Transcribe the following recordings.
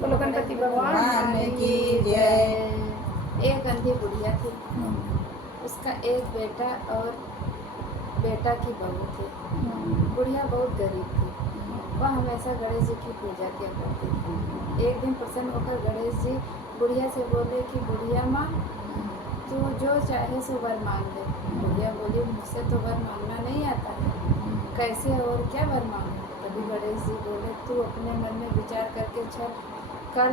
बोलो गणपति भगवान की जय। एक अंधी बुढ़िया थी, उसका एक बेटा और बेटा की बहू थी। बुढ़िया बहुत गरीब थी, वह हमेशा गणेश जी की पूजा किया करती थी। एक दिन प्रसन्न होकर गणेश जी बुढ़िया से बोले कि बुढ़िया माँ, तू जो चाहे सो वर मांग ले। बुढ़िया बोली, मुझसे तो वर मांगना नहीं आता है, कैसे और क्या वर मांगूं? तभी गणेश जी बोले, तू अपने मन में विचार करके चल, कल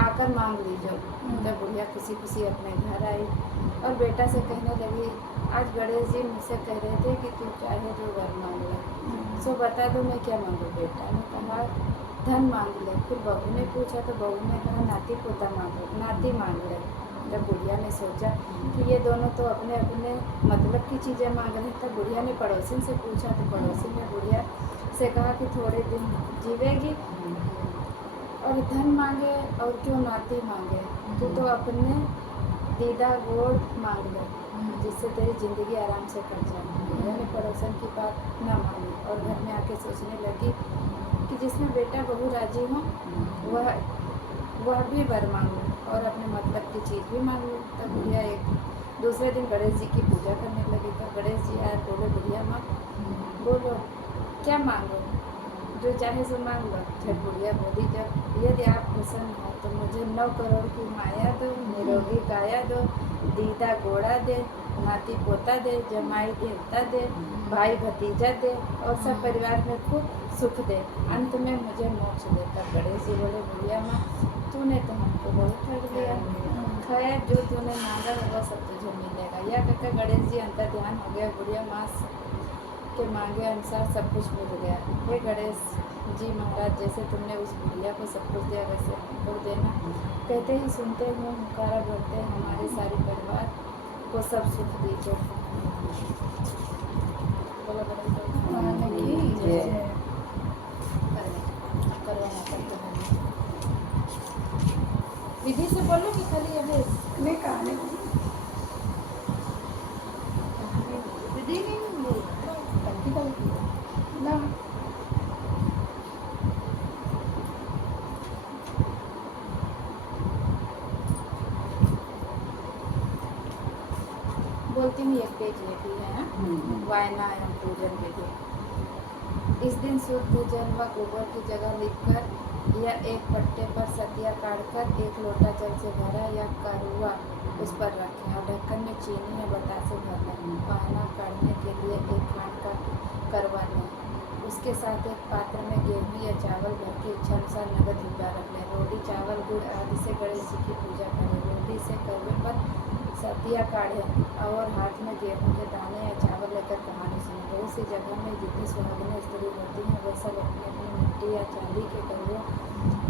आकर मांग लीजिए। तब बुढ़िया खुशी खुशी अपने घर आई और बेटा से कहने लगी, आज गणेश जी मुझसे कह रहे थे कि तू चाहे जो वर मांग ले, सो बता दो मैं क्या मांगू। बेटा ने कहा, धन मांग ले। फिर बहू ने पूछा तो बहू ने कहा, नाती पोता मांगो, नाती मांग ले। तब बुढ़िया ने सोचा कि ये दोनों तो अपने अपने मतलब की चीज़ें मांग रहे हैं। तब बुढ़िया ने पड़ोसिन से पूछा तो पड़ोसी ने बुढ़िया से कहा कि थोड़े दिन जीवेगी और धन मांगे और क्यों नाती मांगे, तू तो अपने दीदा गोड़ मांग ले, जिससे तेरी ज़िंदगी आराम से कट जाए। बुढ़िया ने पड़ोसन की बात न मानी और घर में आके सोचने लगी कि जिसमें बेटा बहू राजी हो वह भी वर मांग लूँ और अपने मतलब की चीज़ भी मांग लूँ। तब बुढ़िया एक दूसरे दिन गणेश जी की पूजा करने लगी। तब गणेश जी आए, बोले, बुढ़िया माँ बोलो क्या मांगो, जो चाहे सो मांग लो। फिर बुढ़िया बोली, जब यदि आप प्रसन्न हो तो मुझे 9 करोड़ की माया दो, निरोगी काया दो, दीदा घोड़ा दे, नाती पोता दे, जमाई देवता दे, भाई भतीजा दे और सब परिवार में खूब सुख दे, अंत में मुझे मोक्ष दे। तब गणेश जी बोले, बुढ़िया माँ तूने तो हमको बहुत ठग लिया, खैर जो तूने मांगा होगा सब तुझे मिलेगा। यह कहकर गणेश जी अंतर ध्यान हो गया। बुढ़िया माँ के मांगे अनुसार सब कुछ मिल गया। हे गणेश जी महाराज, जैसे तुमने उस बुढ़िया को सब कुछ दिया वैसे हमको देना। कहते ही सुनते हुए हुंकारा भरते हमारे सारे परिवार को सब सुख दीजिए। बोलो भगवान की जय। विधि से बोलो कि खाली है मैं कहानी विधि नहीं ना बोलती हूँ। एक पेज लिखी है वायना एवं पूजन विधि। इस दिन शुद्ध जल व गोबर की जगह लिखकर या एक पट्टे पर सतिया काटकर एक लोटा जल से भरा या करुआ उस पर रखें और ढक्कन में चीनी या बतासे भर लें। वायना काढ़ने के लिए एक खांड का करवा लें, उसके साथ एक पात्र में गेहूं या चावल भर के इच्छा अनुसार नगद रुपया रख लें। रोटी चावल गुड़ आदि से गणेश जी की पूजा करें। रोटी से करवे पर सतिया काढ़ें और हाथ में गेहूं के दाने या चावल लेकर कहानी सुने। बहुत सी जगह में जितनी सुहागिनें स्त्री होती हैं वे सब अपनी अपनी मिट्टी या चांदी के कड़ों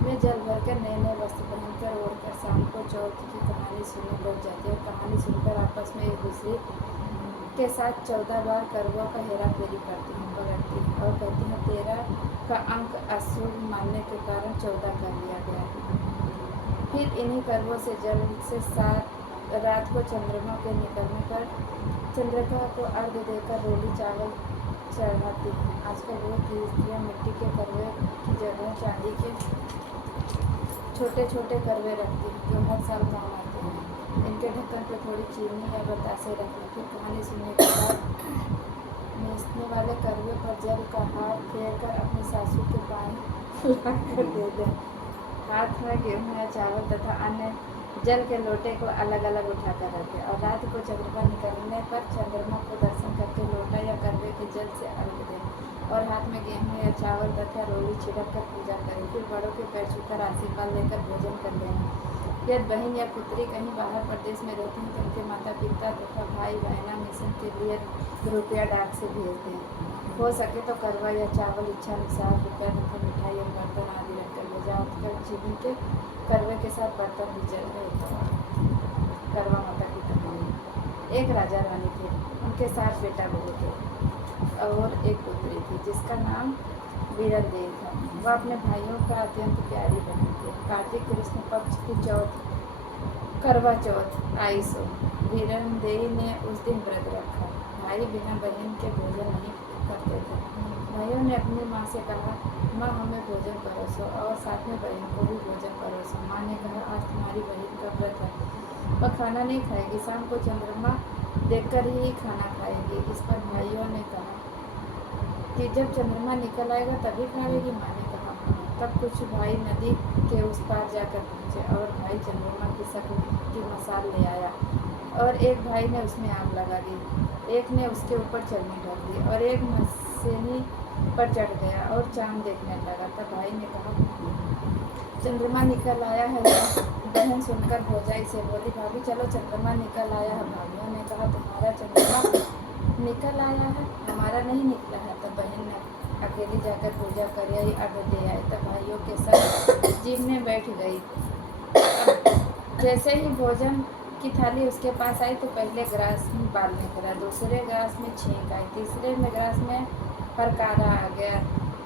में जल भरकर नए नए वस्त्र पहनकर ओढ़कर शाम को चौथ की कहानी सुनने लग जाती है। कहानी सुनकर आपस में एक दूसरे के साथ 14 बार करवों का हेरा फेरी करती हैं, पलटती हैं और कहती हैं 13 का अंक अशुभ मानने के कारण 14 कर लिया गया। फिर इन्हीं करवों से जल से रात को चंद्रमा के निकलने पर चंद्रिका को अर्घ्य देकर रोटी चावल चढ़ाती हैं। आजकल बहुत ही स्त्रियाँ मिट्टी के करवे की जगह चांदी के छोटे छोटे करवे रखती हैं जो हर साल काम आते हैं। इनके ढक्कन पर थोड़ी चीनी या बतासे रखें। फिर कहानी सुनने के बाद मीसने वाले करवे पर जल का हाथ फेर कर अपनी सासू के पाँव लाकर दे दें। हाथ में गेहूँ या चावल तथा अन्य जल के लोटे को अलग अलग उठाकर रखें और रात को चंद्रमा निकलने पर चंद्रमा को दर्शन करके लोटा या करवे के जल से अर्घ दें और हाथ में गेहूं या चावल तथा रोली छिड़क कर पूजा करें। फिर बड़ों के पैर छूकर आशीर्वाद लेकर भोजन कर लें। यदि बहन या पुत्री कहीं बाहर प्रदेश में रहती हैं तो उनके माता पिता तथा भाई बहना मिशन के लिए रुपया डाक से भेज दें। हो सके तो करवा या चावल इच्छा अनुसार रुपया तथा मिठाई और बर्तन आदि रखकर भेजा। उत्तर जीवन के करवे के साथ बर्तन भी चल रहे थे। करवा माता की कहानी। एक राजा रानी थे, उनके 7 बेटा बहू थे और एक पुत्री थी जिसका नाम वीरन देव था। वह अपने भाइयों का अत्यंत प्यारी बहन थी। कार्तिक कृष्ण पक्ष की चौथ करवा चौथ आई सो वीरन देव ने उस दिन व्रत रखा। भाई बिना बहन के भोजन नहीं करते थे। भाइयों ने अपनी माँ से कहा, माँ हमें भोजन परोसो और साथ में बहन को भी भोजन परोसो। माँ ने कहा, आज तुम्हारी बहन का व्रत है, वह खाना नहीं खाएगी, शाम को चंद्रमा देखकर ही खाना खाएगी। इस पर भाइयों ने कहा कि जब चंद्रमा निकल आएगा तभी खाएगी। माँ ने कहा, तब कुछ भाई नदी के उस पार जाकर पहुँचे और भाई चंद्रमा की शक्ल की मसाल ले आया और एक भाई ने उसमें आग लगा दी, एक ने उसके ऊपर चलनी ढक दी और एक मसेनी पर चढ़ गया और चांद देखने लगा। तब भाई ने कहा, चंद्रमा निकल आया है। बहन सुनकर भौजाई से बोली, भाभी चलो चंद्रमा निकल आया है। भाइयों ने कहा, तुम्हारा चंद्रमा निकल आया है, हमारा नहीं निकला है। तब बहन ने अकेली जाकर पूजा कर आई, अर्घ दे आई। तब भाइयों के साथ जीप में बैठ गई। जैसे ही भोजन की थाली उसके पास आई तो पहले ग्रास में बालने गिरा, दूसरे ग्रास में छींक आई, तीसरे में ग्रास में फरकारा आ गया,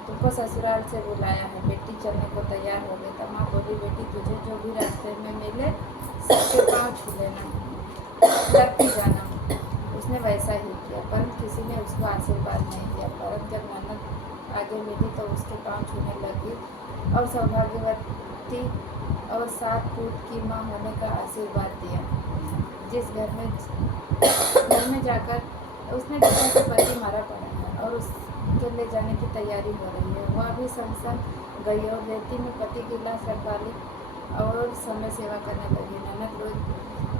तुमको ससुराल से बुलाया है, बेटी चलने को तैयार हो गई। तब माँ बोली, बेटी तुझे जो भी रास्ते में मिले सबके पाँव छू लेना, लगती जाना। उसने वैसा ही किया, परंतु किसी ने उसको आशीर्वाद नहीं दिया। परंतु जब ननद आगे मिली तो उसके पाँव छूने लगी और सौभाग्यवती और 7 पूत की माँ होने का आशीर्वाद दिया। जिस घर में जाकर उसने देखा कि पति मारा पड़ा है और उसके ले जाने की तैयारी हो रही है। वह भी संग गई और रेती में पति की लाश रखवा ली और समय सेवा करने लगी। ननद रोज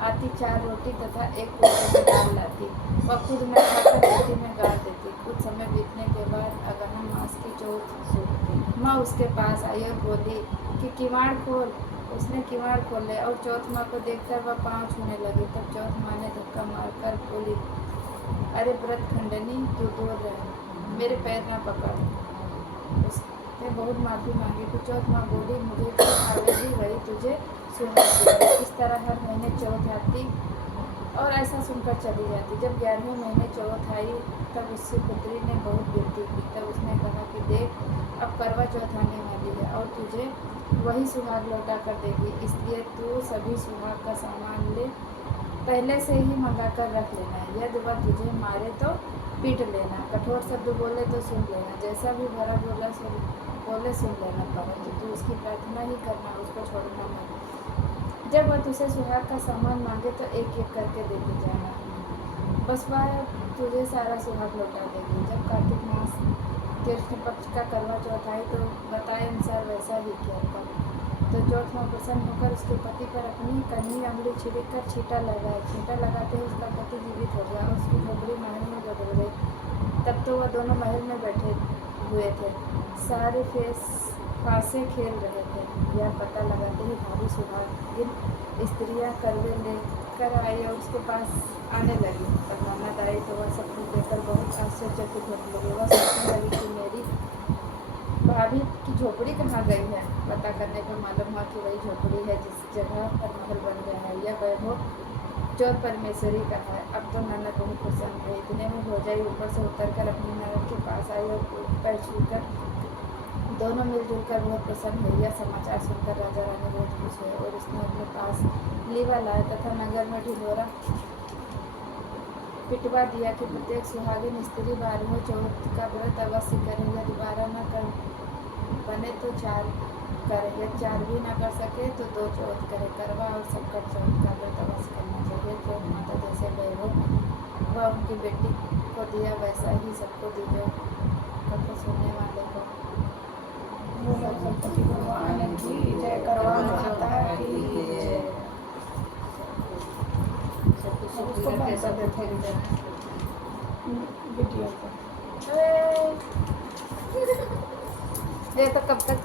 आती 4 रोटी तथा 1 कोटे में दाल लाती, वह खुद न खाकर रेती में गाड़ देती। कुछ समय बीतने के बाद अगहन मास की चौथ सूखती। माँ उसके पास आई और बोली कि किवाड़ खोल। उसने किवाड़ खोले और चौथ माँ को देखकर वह पाँव छूने लगी। तब चौथ माँ ने धक्का मारकर बोली, अरे व्रत खंडनी, तू दूर रह, मेरे पैर ना पकड़। उसने बहुत माफ़ी मांगी तो चौथ माँ बोली, मुझे तो आवेगी वही तुझे सुहाग। इस तरह हर महीने चौथ आती और ऐसा सुनकर चली जाती। जब 11वें महीने चौथ आई तब उसकी पुत्री ने बहुत गिनती की। तब उसने कहा कि देख, अब करवा चौथ आने वाली है और तुझे वही सुहाग लौटा कर देगी, इसलिए तू सभी सुहाग का सामान ले, पहले से ही मंगा कर रख लेना। यदि वह तुझे मारे तो पीट लेना, कठोर शब्द बोले तो सुन लेना, जैसा भी भरा बोले सुन लेना, परंतु तू उसकी प्रार्थना ही करना, उसको छोड़ना नहीं। जब वह तुझसे सुहाग का सामान मांगे तो एक एक करके देते जाना, बस वह तुझे सारा सुहाग लौटा देगी। जब कार्तिक मास कृष्ण पक्ष का करवा चौथ आई तो बताए अनुसार वैसा ही किया। तो चौथ माँ प्रसन्न होकर उसके पति पर अपनी कन्ही अंगुली छिड़क कर छींटा लगाए। छींटा लगाते ही उसका पति जीवित हो गया और उसकी झोपड़ी महल में बदल गई। तब तो वह दोनों महल में बैठे हुए थे, सारे फांसे खेल रहे थे। यह पता लगाते ही भाभी सुहागिन स्त्रियाँ करवे लेकर आई और उसके पास आने लगी। पर ननद आई तो वह सब कुछ देखकर बहुत आश्चर्यचकित होने लगी। वह सोचने लगी कि मेरी भाभी की झोपड़ी कहाँ गई है। पता करने पर मालूम हुआ कि वही झोपड़ी है जिस जगह पर महल बन गया है। यह वैभव चौथ परमेश्वरी का है। अब तो ननद बहुत प्रसन्न हुई। इतने में भौजाई ऊपर से उतरकर अपनी ननद के पास आई और पैर छूकर दोनों मिलजुल कर बहुत प्रसन्न हुई। यह समाचार सुनकर राजा रानी बहुत खुश हुए और उसने अपने पास लीवा लाया तथा नगर में ढिढोरा पिटवा दिया कि प्रत्येक सुहागिन स्त्री 12वें चौथ का व्रत अवश्य करे। यदि 12 न कर बने तो 4 करे, यदि 4 भी न कर सके तो 2 चौथ करे। करवा और संकट चौथ का व्रत अवश्य करना चाहिए। चौथ माता जैसे वैभव वह उनकी बेटी को दिया वैसा ही सबको दीजिए। कथा सुनने वाले को गणपति भगवान की जय, करवा माता की जय। उसको पैसा देते वीडियो को ये तो कब तक